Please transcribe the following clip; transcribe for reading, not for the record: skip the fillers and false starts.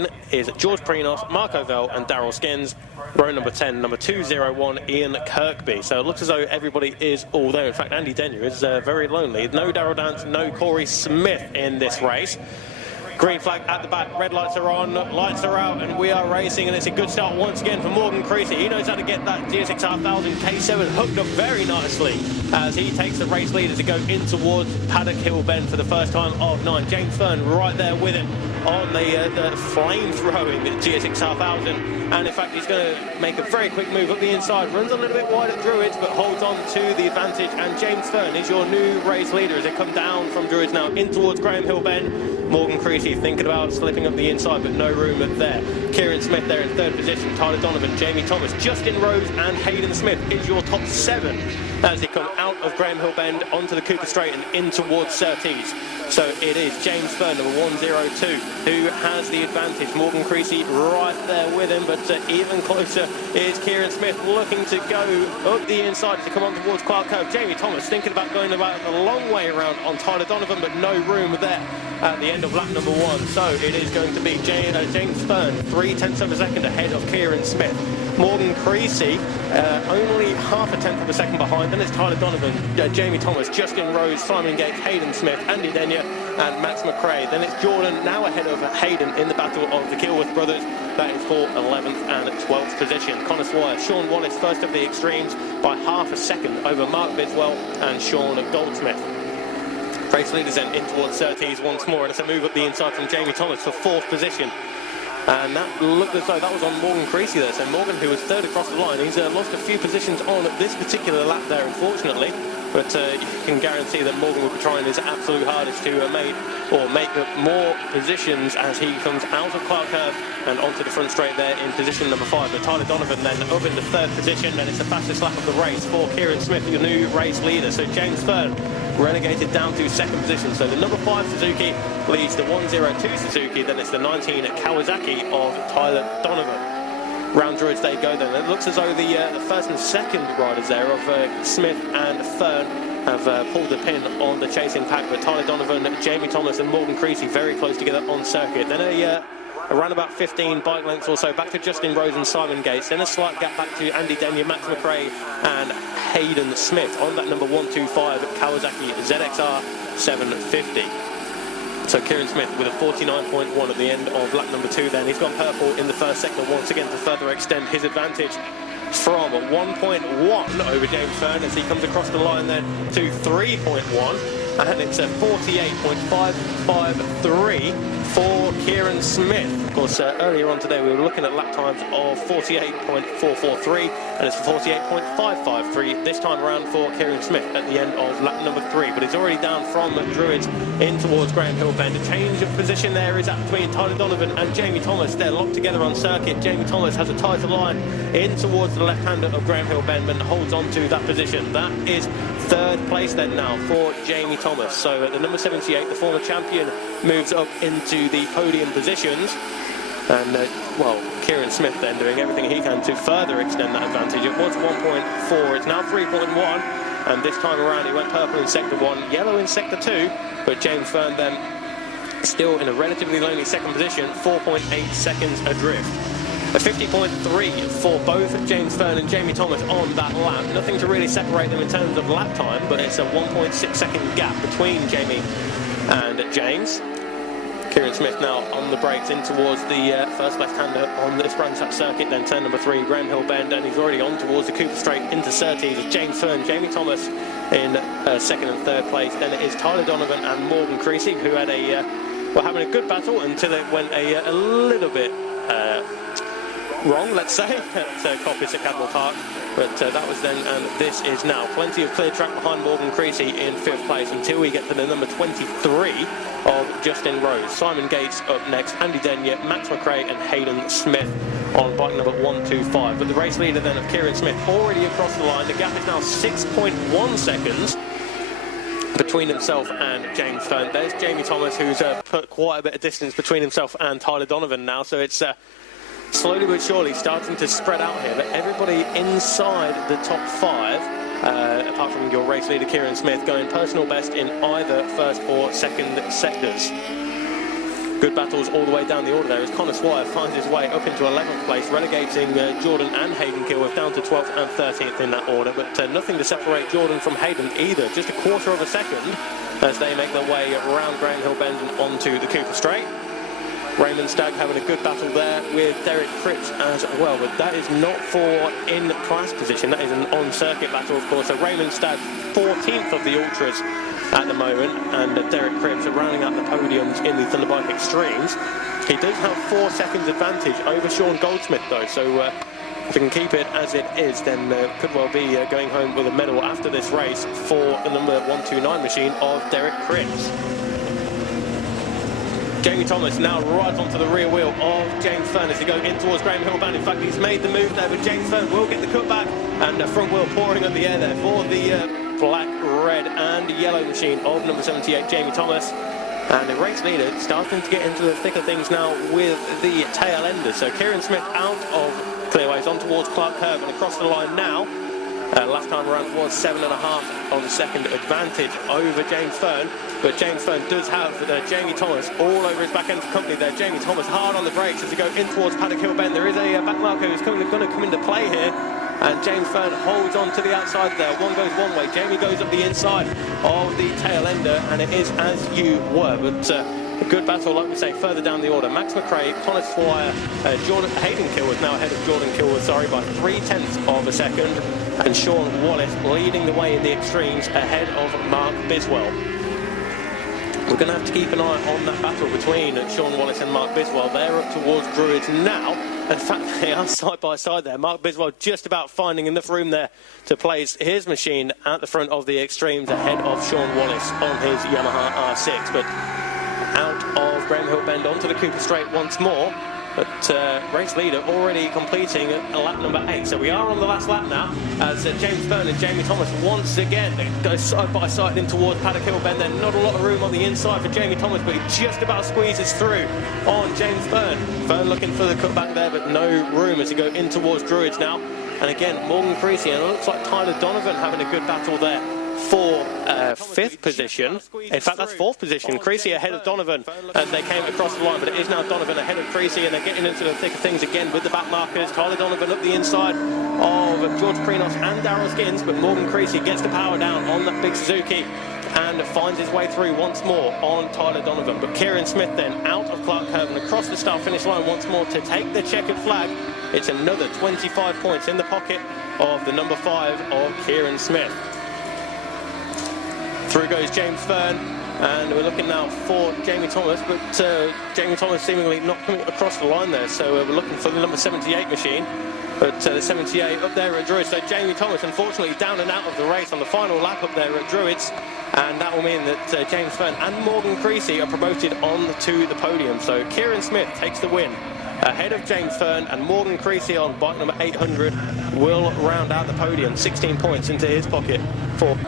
9 is George Prinos, Marco Vell and Daryl Skins. Row number 10, number 201, Ian Kirkby. So it looks as though everybody is all there. In fact, Andy Denyer is very lonely. No Daryl Dance, no Corey Smith in this race. Green flag at the back, red lights are on, lights are out, and we are racing, and it's a good start once again for Morgan Creasy. He knows how to get that GSX-5000 K7 hooked up very nicely as he takes the race leader to go in towards Paddock Hill Bend for the first time of 9. James Fern right there with him on the flame-throwing GSX-5000. And in fact, he's going to make a very quick move up the inside. Runs a little bit wide at Druids, but holds on to the advantage. And James Fern is your new race leader as they come down from Druids now in towards Graham Hill Bend. Morgan Creasy thinking about slipping up the inside, but no room there. Kieran Smith there in third position. Tyler Donovan, Jamie Thomas, Justin Rose and Hayden Smith is your top 7 as they come out of Graham Hill Bend onto the Cooper Straight and in towards Surtees. So it is James Fern, number 102, who has the advantage. Morgan Creasy right there with him, but even closer is Kieran Smith looking to go up the inside to come on towards Clark Cove. Jamie Thomas thinking about going about a long way around on Tyler Donovan, but no room there at the end of lap number 1. So it is going to be James Fern, 0.3 of a second ahead of Kieran Smith. Morgan Creasy only half a tenth of a second behind. Then it's Tyler Donovan, Jamie Thomas, Justin Rose, Simon Gates, Hayden Smith, Andy Denyer and Max McRae. Then it's Jordan now ahead of Hayden in the battle of the Kilworth brothers. That is for 11th and 12th position. Connor Swire, Sean Wallace first of the extremes by half a second over Mark Biswell and Sean Goldsmith. Race leaders then in towards Surtees once more, and it's a move up the inside from Jamie Thomas for 4th position. And that looked as though that was on Morgan Creasy there. So Morgan, who was 3rd across the line, he's lost a few positions on this particular lap there, unfortunately. But you can guarantee that Morgan will be trying his absolute hardest to make up more positions as he comes out of Clark Curve and onto the front straight there in position number 5. But Tyler Donovan then up in the 3rd position, and it's the fastest lap of the race for Kieran Smith, your new race leader. So James Fern relegated down to 2nd position. So the number 5 Suzuki leads the 102 Suzuki, then it's the 19 Kawasaki of Tyler Donovan. Round Druids they go then. It looks as though the 1st and 2nd riders there of Smith and Fern have pulled the pin on the chasing pack, but Tyler Donovan, Jamie Thomas and Morgan Creasy very close together on circuit. Then around about 15 bike lengths or so back to Justin Rose and Simon Gates. Then a slight gap back to Andy Denyer, Max McRae and Hayden Smith on that number 125 Kawasaki ZXR 750. So Kieran Smith with a 49.1 at the end of lap number 2 then. He's gone purple in the 1st sector once again to further extend his advantage from 1.1 over James Fern as he comes across the line then to 3.1. And it's a 48.553 for Kieran Smith. Of course, earlier on today we were looking at lap times of 48.443 and it's 48.553 this time around for Kieran Smith at the end of lap number 3. But he's already down from Druids in towards Graham Hill Bend. A change of position there is between Tyler Donovan and Jamie Thomas. They're locked together on circuit. Jamie Thomas has a tighter line in towards the left-hander of Graham Hill Bend and holds on to that position. That is 3rd place then now for Jamie Thomas. So at the number 78, the former champion moves up into the podium positions. And, Kieran Smith then doing everything he can to further extend that advantage. It was 1.4, it's now 3.1. And this time around he went purple in sector 1, yellow in sector 2. But James Fern then still in a relatively lonely 2nd position, 4.8 seconds adrift. A 50.3 for both James Fern and Jamie Thomas on that lap. Nothing to really separate them in terms of lap time, but it's a 1.6 second gap between Jamie and James. Kieran Smith now on the brakes in towards the 1st left-hander on this Ransack circuit, then turn number 3, Graham Hill Bend, and he's already on towards the Cooper Straight into Surtees with James Fern, Jamie Thomas in 2nd and 3rd place. Then it is Tyler Donovan and Morgan Creasy who had were having a good battle until it went a little bit wrong, let's say, at Coppice at Cadwell Park. But that was then, and this is now. Plenty of clear track behind Morgan Creasy in 5th place until we get to the number 23 of Justin Rose. Simon Gates up next, Andy Denyer, Max McRae and Hayden Smith on bike number 125. But the race leader then of Kieran Smith already across the line. The gap is now 6.1 seconds between himself and James Fern. There's Jamie Thomas, who's put quite a bit of distance between himself and Tyler Donovan now. So it's slowly but surely starting to spread out here, but everybody inside the top 5, apart from your race leader Kieran Smith, going personal best in either 1st or 2nd sectors. Good battles all the way down the order there as Connor Swire finds his way up into 11th place, relegating Jordan and Hayden Kilworth down to 12th and 13th in that order, but nothing to separate Jordan from Hayden either, just a quarter of a second as they make their way around Graham Hill Bend and onto the Cooper Straight. Raymond Stagg having a good battle there with Derek Cripps as well, but that is not for in-class position, that is an on-circuit battle of course. So Raymond Stagg 14th of the Ultras at the moment, and Derek Cripps are rounding out the podiums in the Thunderbike Extremes. He does have 4 seconds advantage over Sean Goldsmith though, so if he can keep it as it is, then could well be going home with a medal after this race for the number 129 machine of Derek Cripps. Jamie Thomas now rides onto the rear wheel of James Fern as he goes in towards Graham Hill Bend. In fact, he's made the move there, but James Fern will get the cutback, and the front wheel pouring up the air there for the black, red and yellow machine of number 78, Jamie Thomas. And the race leader starting to get into the thick of things now with the tail ender. So Kieran Smith out of clearways on towards Clark Curve and across the line now. Last time around was 7.5 on the second advantage over James Fern, but James Fern does have Jamie Thomas all over his back end of the company there. Jamie Thomas hard on the brakes as he go in towards Paddock Hill Bend. There is a back marker who's going to come into play here, and James Fern holds on to the outside there. One goes one way, Jamie goes up the inside of the tail ender, and it is as you were, but a good battle, like we say, further down the order. Max McRae, Connor Swire, Hayden Kilworth now ahead of Jordan Kilworth, by 0.3 of a second, and Sean Wallace leading the way in the extremes ahead of Mark Biswell. We're going to have to keep an eye on that battle between Sean Wallace and Mark Biswell. They're up towards Druids now. In fact, they are side by side there. Mark Biswell just about finding enough room there to place his machine at the front of the extremes ahead of Sean Wallace on his Yamaha R6. But out of Graham Hill Bend onto the Cooper Straight once more. But race leader already completing lap number 8. So we are on the last lap now as James Fern and Jamie Thomas once again go side by side in towards Paddock Hill Bend. There's not a lot of room on the inside for Jamie Thomas, but he just about squeezes through on James Fern. Fern looking for the cutback there, but no room as he go in towards Druids now. And again, Morgan Creasy, and it looks like Tyler Donovan having a good battle there for 5th position. In fact, that's 4th position. Creasy ahead of Donovan as they came across the line, but it is now Donovan ahead of Creasy, and they're getting into the thick of things again with the back markers. Tyler Donovan up the inside of George Krinos and Darryl Skins, but Morgan Creasy gets the power down on that big Suzuki and finds his way through once more on Tyler Donovan. But Kieran Smith then out of Clark Curve and across the start-finish line once more to take the checkered flag. It's another 25 points in the pocket of the number 5 of Kieran Smith. Through goes James Fern, and we're looking now for Jamie Thomas, but Jamie Thomas seemingly not coming across the line there, so we're looking for the number 78 machine, but the 78 up there at Druids. So Jamie Thomas unfortunately down and out of the race on the final lap up there at Druids, and that will mean that James Fern and Morgan Creasy are promoted on to the podium. So Kieran Smith takes the win ahead of James Fern, and Morgan Creasy on bike number 800 will round out the podium, 16 points into his pocket for